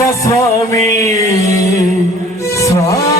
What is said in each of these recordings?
Swami Swami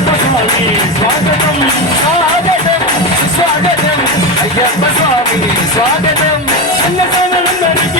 Ayyappa స్వామి స్వాగతం. స్వాగతం. స్వాగతం. అయ్యప్ప స్వామి స్వాగతం. అన్న సనందరికి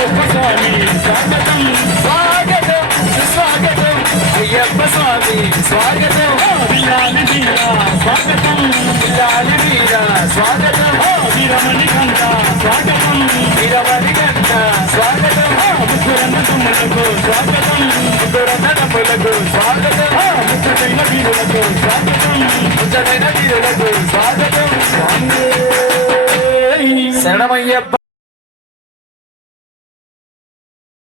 అయ్యప్ప స్వామి స్వాగతం స్వాగతం సుస్వాగతం అయ్యప్ప స్వామి స్వాగతం బిలాలి వీరా స్వాగతం బిలాలి వీరా స్వాగతం వీరమణి గంట స్వాగతం వీరమణి గంట స్వాగతం ముగ్గురన్న తమ్ములకు స్వాగతం ముగ్గురన్న తమ్ములకు స్వాగతం ముగ్గురైన వీరులకు స్వాగతం ముగ్గురైన వీరులకు స్వాగతం.